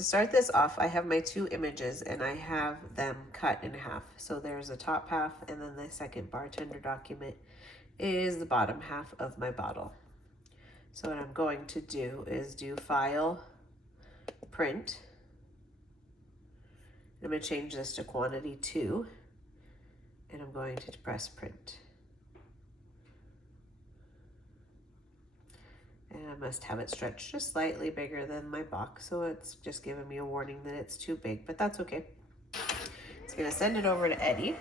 To start this off, I have my two images and I have them cut in half. So there's a top half and then the second bartender document is the bottom half of my bottle. So what I'm going to do is do File, Print. I'm going to change this to quantity 2 and I'm going to press Print. And I must have it stretched just slightly bigger than my box, so it's just giving me a warning that it's too big, but that's okay. It's gonna send it over to Eddie.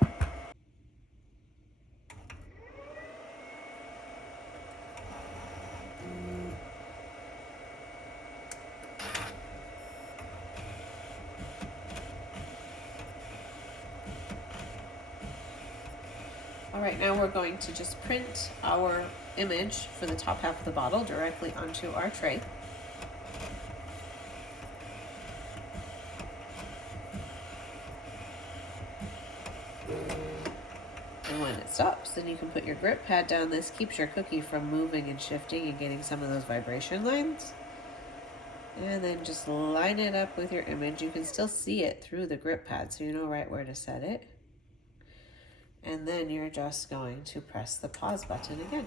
All right, now we're going to just print our image for the top half of the bottle directly onto our tray. And when it stops, then you can put your grip pad down. This keeps your cookie from moving and shifting and getting some of those vibration lines. And then just line it up with your image. You can still see it through the grip pad, so you know right where to set it. And then you're just going to press the pause button again.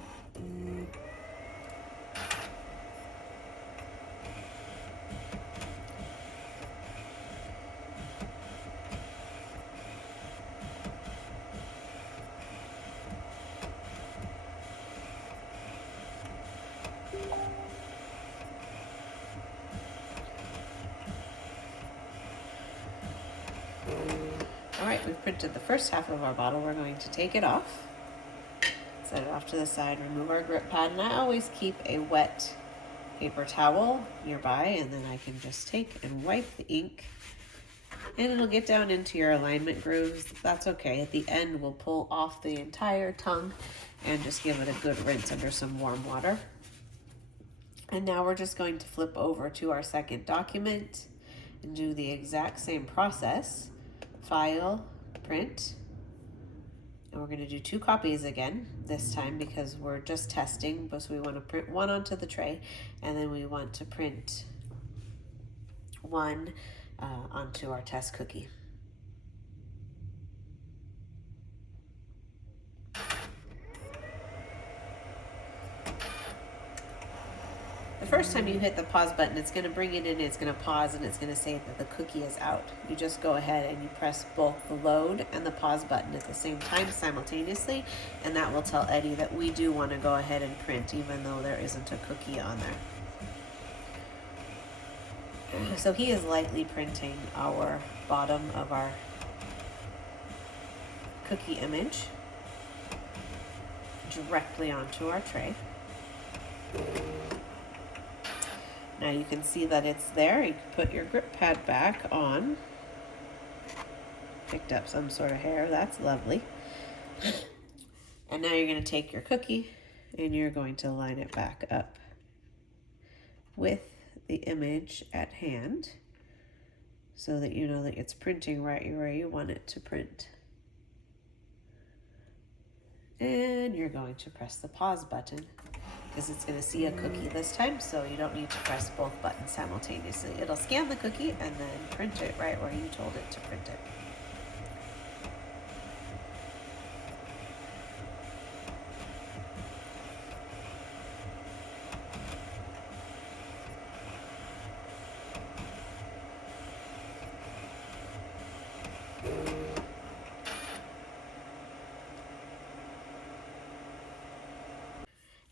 All right, we've printed the first half of our bottle. We're going to take it off, set it off to the side, remove our grip pad, and I always keep a wet paper towel nearby, and then I can just take and wipe the ink, and it'll get down into your alignment grooves. That's okay. At the end, we'll pull off the entire tongue and just give it a good rinse under some warm water. And now we're just going to flip over to our second document and do the exact same process. File, Print, and we're going to do 2 copies again this time because we're just testing, but so we want to print one onto the tray and then we want to print one onto our test cookie. The first time you hit the pause button, it's going to bring it in, it's going to pause, and it's going to say that the cookie is out. You just go ahead and you press both the load and the pause button at the same time simultaneously, and that will tell Eddie that we do want to go ahead and print even though there isn't a cookie on there. So he is lightly printing our bottom of our cookie image directly onto our tray. Now you can see that it's there. You can put your grip pad back on. Picked up some sort of hair, that's lovely. And now you're going to take your cookie and you're going to line it back up with the image at hand so that you know that it's printing right where you want it to print. And you're going to press the pause button because it's going to see a cookie this time, so you don't need to press both buttons simultaneously. It'll scan the cookie and then print it right where you told it to print it.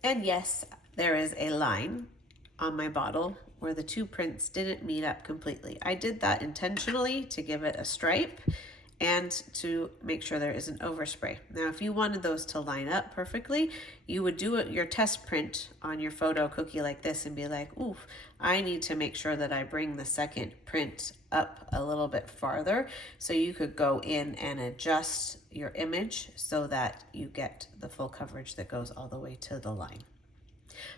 And yes, there is a line on my bottle where the 2 prints didn't meet up completely. I did that intentionally to give it a stripe and to make sure there isn't overspray. Now, if you wanted those to line up perfectly, you would do your test print on your photo cookie like this and be like, ooh, I need to make sure that I bring the second print up a little bit farther. So you could go in and adjust your image so that you get the full coverage that goes all the way to the line.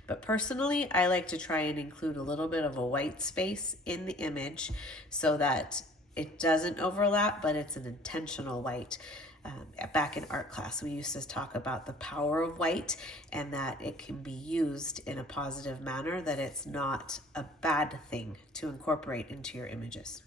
But personally, I like to try and include a little bit of a white space in the image so that it doesn't overlap, but it's an intentional white. Back in art class, we used to talk about the power of white and that it can be used in a positive manner, that it's not a bad thing to incorporate into your images.